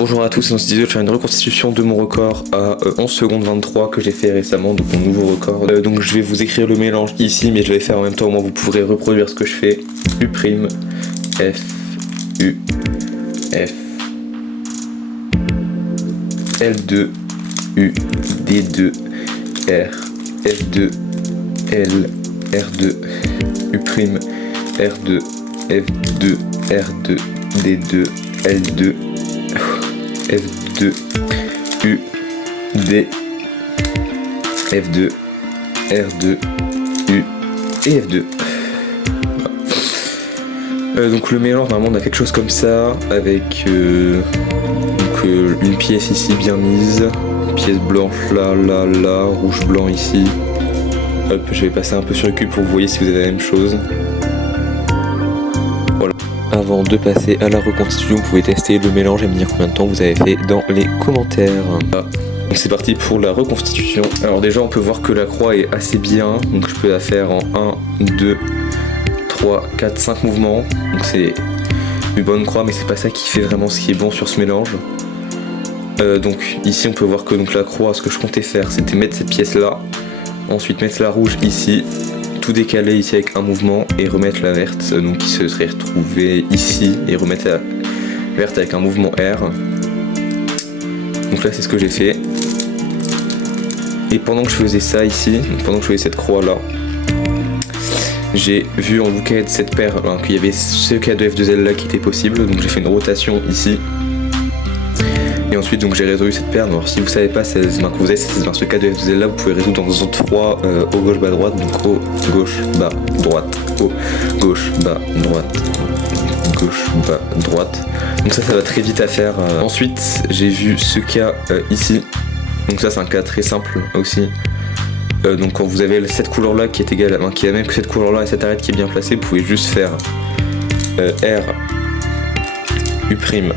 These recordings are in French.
Bonjour à tous, on se disait de faire une reconstitution de mon record à 11 secondes 23 que j'ai fait récemment, donc mon nouveau record. Donc je vais vous écrire le mélange ici, mais je vais faire en même temps, au moins vous pourrez reproduire ce que je fais. U', F, U, F, L2, U, D2, R, F2, L, R2, U', R2, F2, R2, D2, L2, F2, U, D, F2, R2, U et F2. Donc le mélange, normalement on a quelque chose comme ça, avec une pièce ici bien mise, pièce blanche là, là, là, rouge blanc ici. Hop, je vais passer un peu sur le cube pour que vous voyez si vous avez la même chose. Voilà. Avant de passer à la reconstitution, vous pouvez tester le mélange et me dire combien de temps vous avez fait dans les commentaires. Voilà. Donc c'est parti pour la reconstitution. Alors déjà on peut voir que la croix est assez bien, donc je peux la faire en 1, 2, 3, 4, 5 mouvements. Donc c'est une bonne croix, mais c'est pas ça qui fait vraiment ce qui est bon sur ce mélange. Donc ici on peut voir que donc, la croix, ce que je comptais faire, c'était mettre cette pièce là, ensuite mettre la rouge ici, tout décaler ici avec un mouvement et remettre la verte, donc qui se serait retrouvée ici, et remettre la verte avec un mouvement R. Donc là c'est ce que j'ai fait. Et pendant que je faisais ça ici, donc pendant que je faisais cette croix là, j'ai vu en bouquet de cette paire qu'il y avait ce cas de F2L là qui était possible, donc j'ai fait une rotation ici. Et ensuite donc j'ai résolu cette paire. Alors si vous savez pas, c'est dans ce cas de F2L là, vous pouvez résoudre dans 3 haut gauche bas droite, donc haut gauche bas droite, haut gauche bas droite, gauche bas droite. Donc ça va très vite à faire. Ensuite j'ai vu ce cas ici, donc ça c'est un cas très simple aussi. Donc quand vous avez cette couleur là qui est égale, qui a même que cette couleur là et cette arête qui est bien placée, vous pouvez juste faire R, U', R',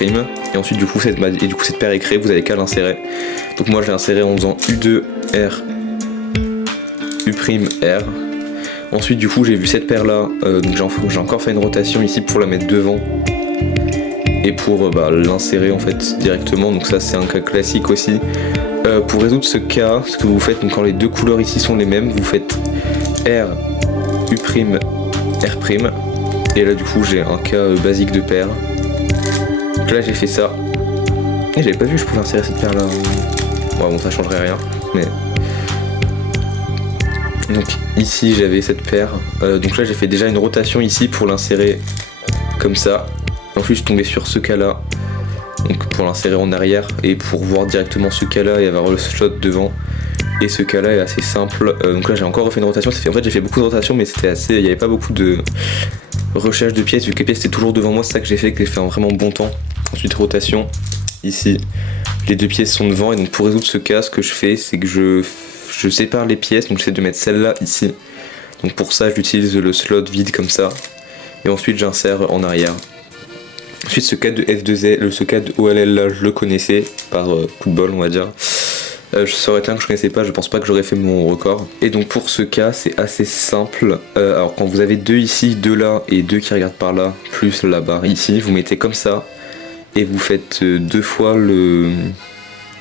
et ensuite du coup cette paire est créée, vous avez qu'à l'insérer. Donc moi je l'ai inséré en faisant U2, R, U', R. Ensuite du coup j'ai vu cette paire là, donc j'ai encore fait une rotation ici pour la mettre devant et pour l'insérer en fait directement. Donc ça c'est un cas classique aussi. Pour résoudre ce cas, ce que vous faites, donc quand les deux couleurs ici sont les mêmes, vous faites R, U', R', et là du coup j'ai un cas basique de paire. Donc là j'ai fait ça, et j'avais pas vu que je pouvais insérer cette paire là. Ouais, bon ça changerait rien, mais donc ici j'avais cette paire, donc là j'ai fait déjà une rotation ici pour l'insérer comme ça. Ensuite je suis tombé sur ce cas là, donc pour l'insérer en arrière et pour voir directement ce cas là et avoir le slot devant. Et ce cas là est assez simple, donc là j'ai encore refait une rotation. En fait j'ai fait beaucoup de rotations, mais c'était assez, il n'y avait pas beaucoup de recherche de pièces vu que les pièces étaient toujours devant moi. C'est ça que j'ai fait, que j'ai fait en vraiment bon temps. Ensuite rotation, ici les deux pièces sont devant, et donc pour résoudre ce cas, ce que je fais c'est que je sépare les pièces, donc j'essaie de mettre celle-là ici. Donc pour ça j'utilise le slot vide comme ça, et ensuite j'insère en arrière. Ensuite ce cas de F2L, ce cas de OLL là, je le connaissais par coup de bol on va dire. Ça aurait été un que je connaissais pas, je pense pas que j'aurais fait mon record. Et donc pour ce cas c'est assez simple. Alors quand vous avez deux ici, deux là et deux qui regardent par là, plus la barre ici, vous mettez comme ça et vous faites deux fois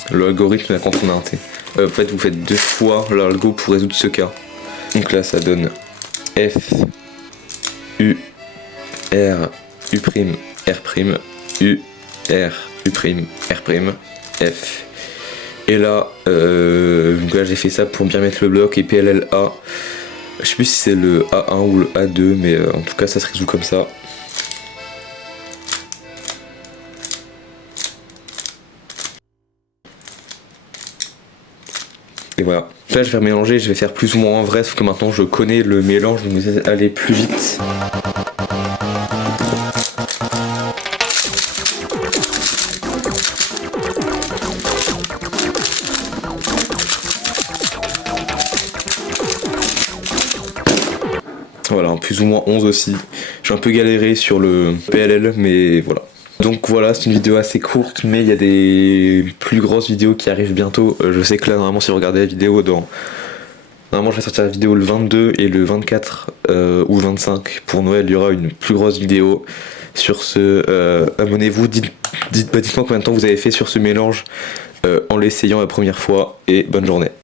l'algorithme quand on a un T. En fait vous faites deux fois l'algo pour résoudre ce cas. Donc là ça donne F, U, R, U', R', U, R, U', R', F. Et là, donc là j'ai fait ça pour bien mettre le bloc et PLLA. Je sais plus si c'est le A1 ou le A2, mais en tout cas ça se résout comme ça. Et voilà. Là je vais mélanger, je vais faire plus ou moins en vrai, sauf que maintenant je connais le mélange, donc je vais aller plus vite. Voilà, plus ou moins 11 aussi. J'ai un peu galéré sur le PLL, mais voilà. Donc voilà, c'est une vidéo assez courte, mais il y a des plus grosses vidéos qui arrivent bientôt. Je sais que là, normalement, si vous regardez la vidéo Normalement, je vais sortir la vidéo le 22 et le 24 ou le 25. Pour Noël, il y aura une plus grosse vidéo. Sur ce, abonnez-vous, dites-moi combien de temps vous avez fait sur ce mélange en l'essayant la première fois, et bonne journée.